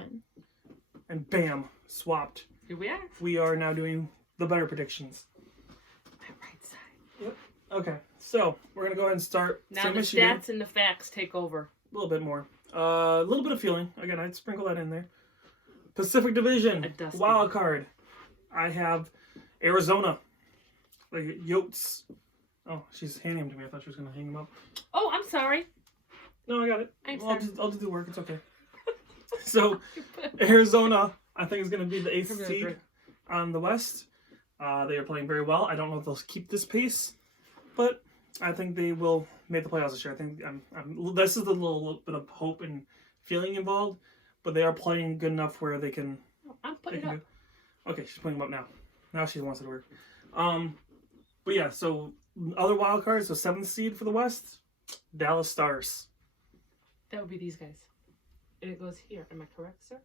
one. And bam, swapped. Here we are. We are now doing the better predictions. My right side. Yep. Okay, so we're going to go ahead and start. Now the stats and the facts take over. A little bit more. A little bit of feeling. Again, I'd sprinkle that in there. Pacific Division, wild card. I have Arizona. The Yotes. Oh, she's handing him to me. I thought she was going to hang him up. Oh, I'm sorry. No, I got it. I'll just do the work. It's okay. So, Arizona, I think, is going to be the 8th seed on the West. They are playing very well. I don't know if they'll keep this pace, but I think they will make the playoffs this year. I think this is a little bit of hope and feeling involved, but they are playing good enough where they can. I'm putting it up. Okay, she's putting them up now. Now she wants it to work. But yeah, so other wild cards. So 7th seed for the West, Dallas Stars. That would be these guys. And it goes here. Am I correct, sir?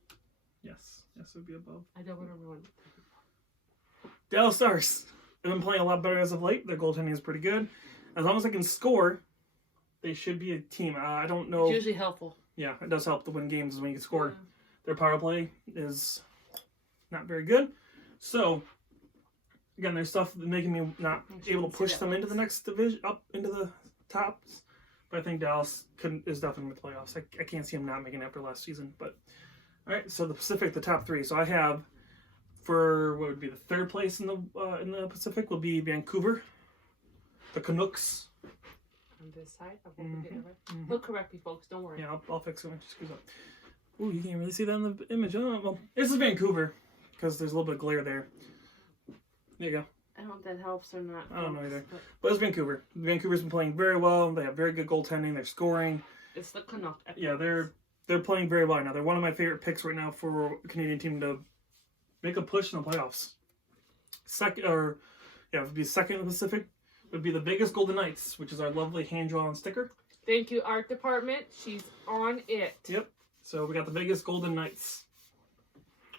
Yes, it would be above. I don't remember one. Dallas Stars. They've been playing a lot better as of late. Their goaltending is pretty good. As long as they can score, they should be a team. I don't know. It's usually helpful. Yeah, it does help to win games when you can score. Yeah. Their power play is not very good. So, again, there's stuff making me not able to push them into the next division, up into the tops. But I think Dallas is definitely in the playoffs. I can't see them not making it after last season. But, all right, so the Pacific, the top 3. So I have, for what would be the 3rd place in the Pacific, will be Vancouver. The Canucks. On this side? Okay, He'll correct me, folks. Don't worry. Yeah, I'll fix it when she screws up. Ooh, you can't really see that in the image. Oh, well, this is Vancouver, because there's a little bit of glare there. There you go. I don't know if that helps or not. I don't know either. But it's Vancouver. Vancouver's been playing very well. They have very good goaltending. They're scoring. It's the Canucks. Yeah, they're playing very well now. They're one of my favorite picks right now for a Canadian team to make a push in the playoffs. It would be second in the Pacific. Would be the biggest Golden Knights, which is our lovely hand-drawn sticker. Thank you, art department. She's on it. Yep. So we got the biggest Golden Knights.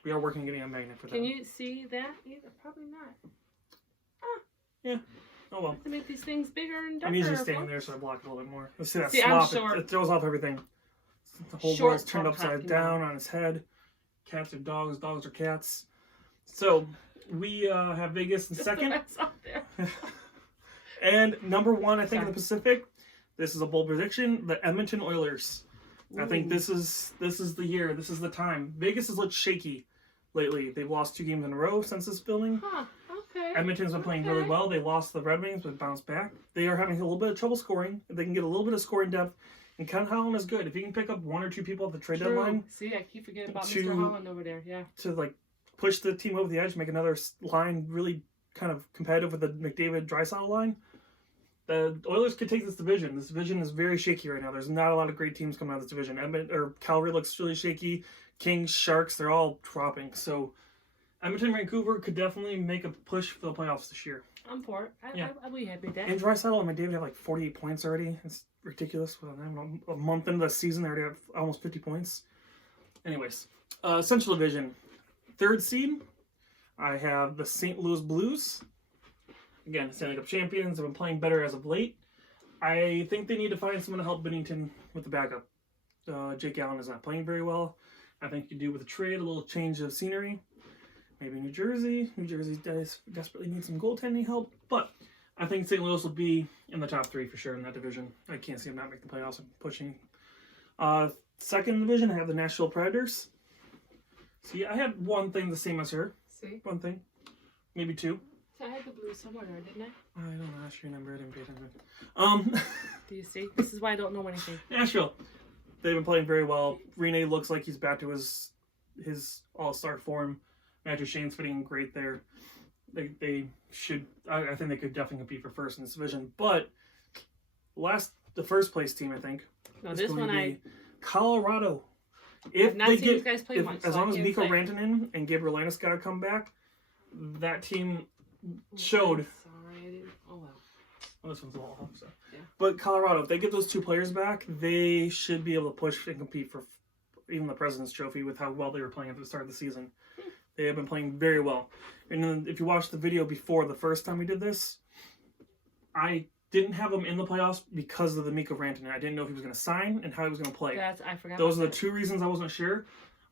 We are working on getting a magnet for that. Can you see that either? Probably not. Yeah. Oh well. To make these things bigger and darker. I'm usually standing there, so I block it a little bit more. Let's see that I'm swap. short. It throws off everything. The whole world's turned upside down on his head. Cats are dogs. Dogs are cats. So we have Vegas in second. That's up there. And number 1, I think, in the Pacific. This is a bold prediction: the Edmonton Oilers. Ooh. I think this is the year. This is the time. Vegas has looked shaky lately. They've lost 2 games in a row since this building. Huh. Okay. Edmonton's been playing really well. They lost the Red Wings, but bounced back. They are having a little bit of trouble scoring. If they can get a little bit of scoring depth, and Ken Holland is good. If you can pick up 1 or 2 people at the trade deadline. See, I keep forgetting about Mr. Holland over there. Yeah. To push the team over the edge, make another line really kind of competitive with the McDavid-Draisaitl line. The Oilers could take this division. This division is very shaky right now. There's not a lot of great teams coming out of this division. Calgary looks really shaky. Kings, Sharks, they're all dropping. So Edmonton, Vancouver could definitely make a push for the playoffs this year. I'm for it. I'll be happy with that. And Draisaitl and McDavid have like 48 points already. It's ridiculous. A month into the season, they already have almost 50 points. Anyways, Central Division. 3rd seed, I have the St. Louis Blues. Again, Stanley Cup champions. Have been playing better as of late. I think they need to find someone to help Binnington with the backup. Jake Allen is not playing very well. I think you do with a trade, a little change of scenery. Maybe New Jersey. New Jersey desperately needs some goaltending help. But I think St. Louis will be in the top 3 for sure in that division. I can't see them not making the playoffs and pushing. 2nd division, I have the Nashville Predators. See, I had one thing the same as her. See? One thing. Maybe 2. So I had the Blues somewhere, didn't I? I don't know. That's your number. I didn't pay attention. Do you see? This is why I don't know anything. Nashville. They've been playing very well. Rene looks like he's back to his all-star form. Matthew Shane's fitting great there. They should. I think they could definitely compete for first in this division. But the first place team, I think. No, this one Colorado. If they get, these guys play much, as long as Mikko Rantanen and Gabriel Landeskog come back, that team showed. Sorry, I didn't. Oh well. Well, this one's a little off, so. Yeah. But Colorado, if they get those 2 players back, they should be able to push and compete for even the President's Trophy with how well they were playing at the start of the season. They have been playing very well. And then if you watch the video before the first time we did this, I didn't have him in the playoffs because of the Mikko Rantanen. I didn't know if he was going to sign and how he was going to play. I forgot. Those are the 2 reasons I wasn't sure.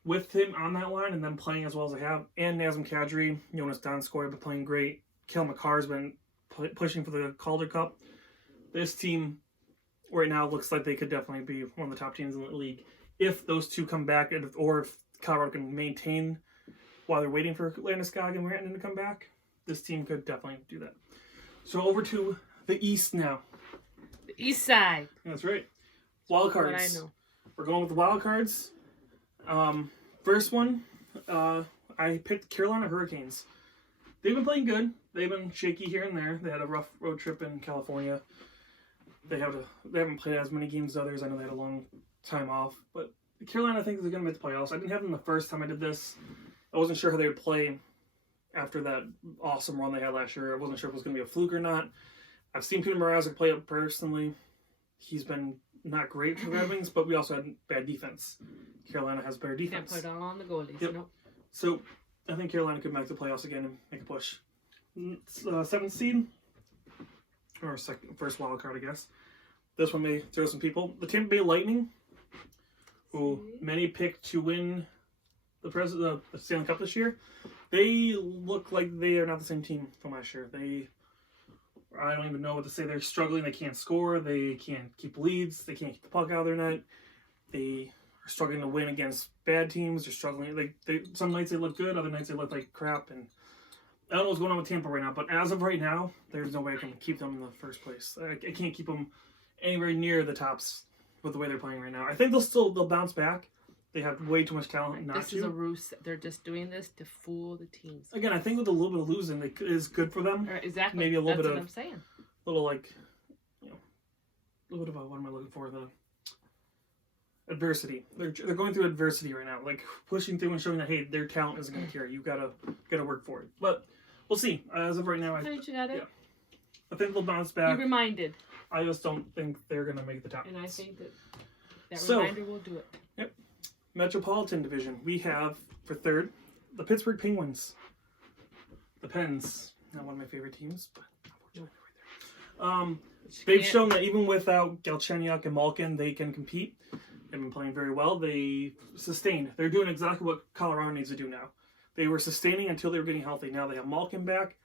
with him on that line and them playing as well as they have, and Nazem Kadri, Jonas Donskoy have been playing great. Kel McCarr's been pushing for the Calder Cup. This team right now looks like they could definitely be one of the top teams in the league if those two come back, or if Colorado can maintain while they're waiting for Landeskog and Rantanen to come back. This team could definitely do that. So over to the East now. The East side. That's right. Wild cards. What I know. We're going with the wild cards. First one, I picked Carolina Hurricanes. They've been playing good. They've been shaky here and there. They had a rough road trip in California. They haven't played as many games as others. I know they had a long time off, but Carolina, I think, is going to make the playoffs. I didn't have them the first time I did this. I wasn't sure how they would play after that awesome run they had last year. I wasn't sure if it was going to be a fluke or not. I've seen Peter Mrazek play it personally. He's been not great for the Red Wings, but we also had bad defense. Carolina has better defense. Can't put it all on the goalies. Yep. Nope. So I think Carolina could make the playoffs again and make a push. 7th seed, or first wild card, I guess. This one may throw some people. The Tampa Bay Lightning, who many picked to win the Stanley Cup this year. They look like they are not the same team from last year. I don't even know what to say. They're struggling. They can't score. They can't keep leads. They can't keep the puck out of their net. They are struggling to win against bad teams. They're struggling. Some nights they look good. Other nights they look like crap. And I don't know what's going on with Tampa right now. But as of right now, there's no way I can keep them in the first place. I can't keep them anywhere near the tops with the way they're playing right now. I think they'll bounce back. They have way too much talent not to. This is a ruse. They're just doing this to fool the teams. Again, I think with a little bit of losing, is good for them. Exactly. Maybe a little bit of. That's what I'm saying. Little a little bit of what am I looking for? The adversity. They're going through adversity right now, like pushing through and showing that, hey, their talent isn't going to carry. You gotta work for it. But we'll see. As of right now, I think they'll bounce back. You're reminded. I just don't think they're going to make the top. And I think that reminder will do it. Yep. Metropolitan Division. We have for third the Pittsburgh Penguins. The Pens. Not one of my favorite teams, but unfortunately right there. They've shown that even without Galchenyuk and Malkin, they can compete. They've been playing very well. They sustained. They're doing exactly what Colorado needs to do now. They were sustaining until they were getting healthy. Now they have Malkin back.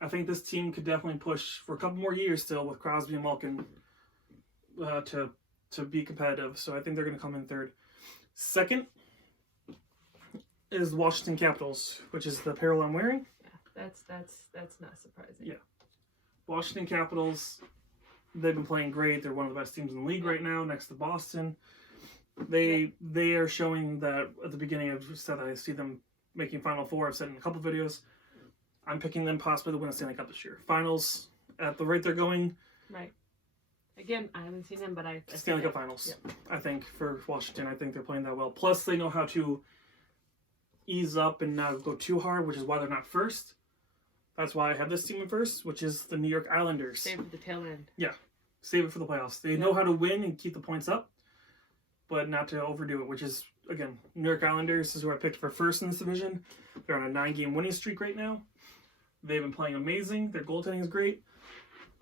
I think this team could definitely push for a couple more years still with Crosby and Malkin to be competitive. So I think they're going to come in third. Second is the Washington Capitals, which is the apparel I'm wearing. Yeah, that's not surprising. Yeah. Washington Capitals, they've been playing great. They're one of the best teams in the league right now, next to Boston. They are showing that at the beginning. I've said I see them making Final Four. I've said in a couple videos. I'm picking them possibly to win a Stanley Cup this year. Finals, at the rate they're going. Right. Again, I haven't seen them, but I Stanley Cup Finals. Yep. I think for Washington, I think they're playing that well. Plus, they know how to ease up and not go too hard, which is why they're not first. That's why I have this team in first, which is the New York Islanders. Save it for the tail end. Yeah, save it for the playoffs. They know how to win and keep the points up, but not to overdo it, which is, again, New York Islanders is who I picked for first in this division. They're on a 9-game winning streak right now. They've been playing amazing. Their goaltending is great.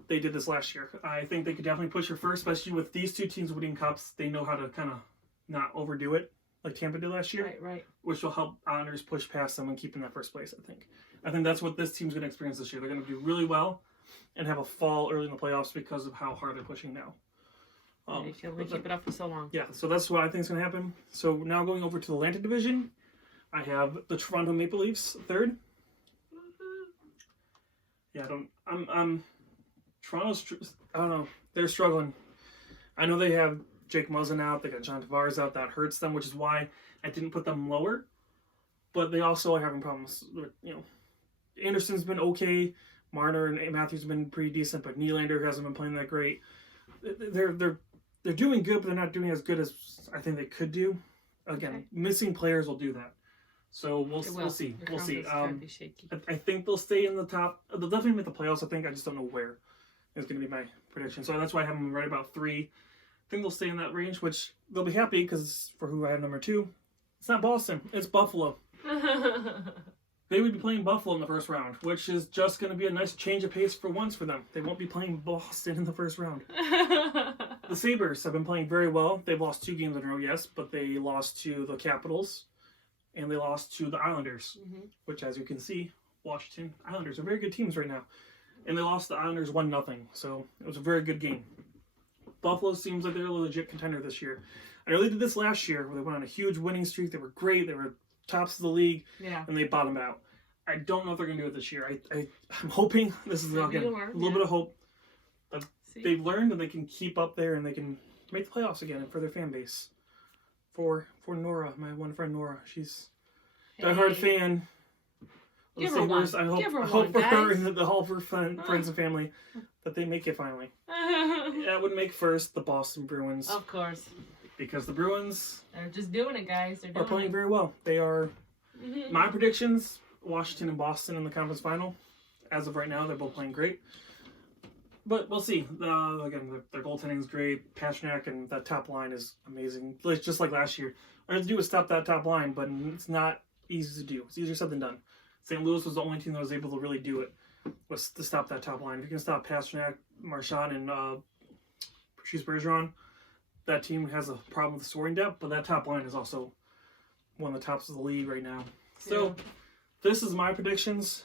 They did this last year. I think they could definitely push for first, especially with these two teams winning cups. They know how to kind of not overdo it like Tampa did last year. Right. Which will help Islanders push past them and keep in that first place, I think. I think that's what this team's going to experience this year. They're going to do really well and have a fall early in the playoffs because of how hard they're pushing now. They can only keep it up for so long. Yeah, so that's what I think is going to happen. So now going over to the Atlantic Division, I have the Toronto Maple Leafs third. Yeah, Toronto's, I don't know, they're struggling. I know they have Jake Muzzin out, they got John Tavares out, that hurts them, which is why I didn't put them lower. But they also are having problems with, Anderson's been okay, Marner and Matthews have been pretty decent, but Nylander hasn't been playing that great. They're doing good, but they're not doing as good as I think they could do. Again, missing players will do that. So we'll see. We'll see. I think they'll stay in the top. They'll definitely make the playoffs. I just don't know where is going to be my prediction. So that's why I have them right about 3. I think they'll stay in that range, which they'll be happy because for who I have number 2, it's not Boston. It's Buffalo. They would be playing Buffalo in the first round, which is just going to be a nice change of pace for once for them. They won't be playing Boston in the first round. The Sabres have been playing very well. They've lost 2 games in a row, yes, but they lost to the Capitals, and they lost to the Islanders, Mm-hmm. which, as you can see, Washington Islanders are very good teams right now. And they lost the Islanders 1-0, so it was a very good game. Buffalo seems like they're a legit contender this year. I know they did this last year, where they went on a huge winning streak. They were great. They were tops of the league, Yeah. and they bottomed out. I don't know if they're going to do it this year. I'm hoping, this is, again, a little bit of hope. See? They've learned and they can keep up there and they can make the playoffs again for their fan base. For Nora, my one friend Nora, she's a diehard fan. Give her one. I hope, Give her I hope one, for guys. her and the whole for friends and family that they make it finally. That would make first the Boston Bruins, Of course. because the Bruins They're just doing it, guys. They're are doing playing it. very well. They are, Mhm. my predictions, Washington and Boston in the conference final. As of right now, they're both playing great. But we'll see. Again, their goaltending is great. Pastrnak and that top line is amazing. Just like last year. All you have to do is stop that top line, but it's not easy to do. It's easier said than done. St. Louis was the only team that was able to really do it, was to stop that top line. If you can stop Pastrnak, Marchand, and Patrice Bergeron, that team has a problem with scoring depth, but that top line is also one of the tops of the league right now. So, This is my predictions.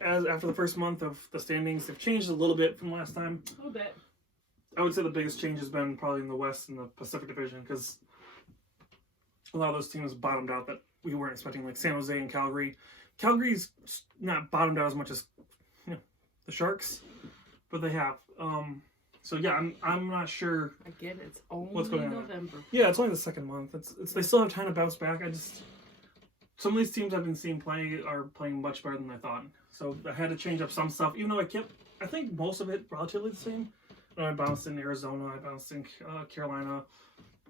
As after the first month of the standings, they've changed a little bit from last time. A little bit. I would say the biggest change has been probably in the West and the Pacific Division, because a lot of those teams bottomed out that we weren't expecting, like San Jose and Calgary. Calgary's not bottomed out as much as the Sharks, but they have. So yeah, I'm not sure. Again, it's only What's going on? November. Yeah, it's only the second month. It's they still have time to bounce back. Some of these teams I've been seeing play are playing much better than I thought. So I had to change up some stuff, even though I think most of it relatively the same. I bounced in Arizona, I bounced in Carolina.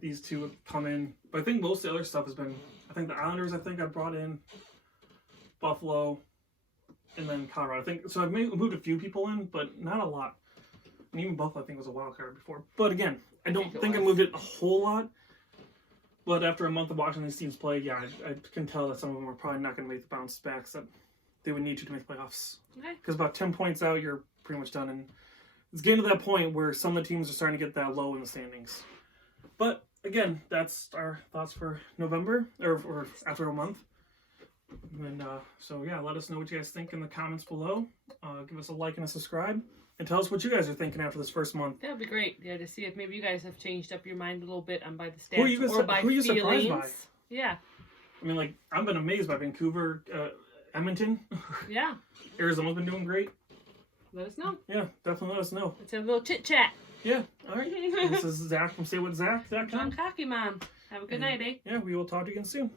These two have come in. But I think most of the other stuff has been, I think the Islanders, I brought in, Buffalo, and then Colorado. So I've moved a few people in, but not a lot. And even Buffalo, I think, was a wild card before. But again, I don't think I moved it a whole lot. But after a month of watching these teams play, yeah, I can tell that some of them are probably not going to make the bounce backs that they would need to make the playoffs. Okay. Because about 10 points out, you're pretty much done. And it's getting to that point where some of the teams are starting to get that low in the standings. But again, that's our thoughts for November, or after a month. And so yeah, let us know what you guys think in the comments below. Give us a like and a subscribe. And tell us what you guys are thinking after this first month. That would be great. Yeah, to see if maybe you guys have changed up your mind a little bit on by the stats or by who are you feelings. surprised by? Yeah. I mean, like, I've been amazed by Vancouver, Edmonton. Yeah. Arizona's been doing great. Let us know. Yeah, definitely let us know. Let's have a little chit chat. Yeah, all right. This is Zach from SayWhatZack. John Cocky Mom. Have a good night, eh? Yeah, we will talk to you again soon.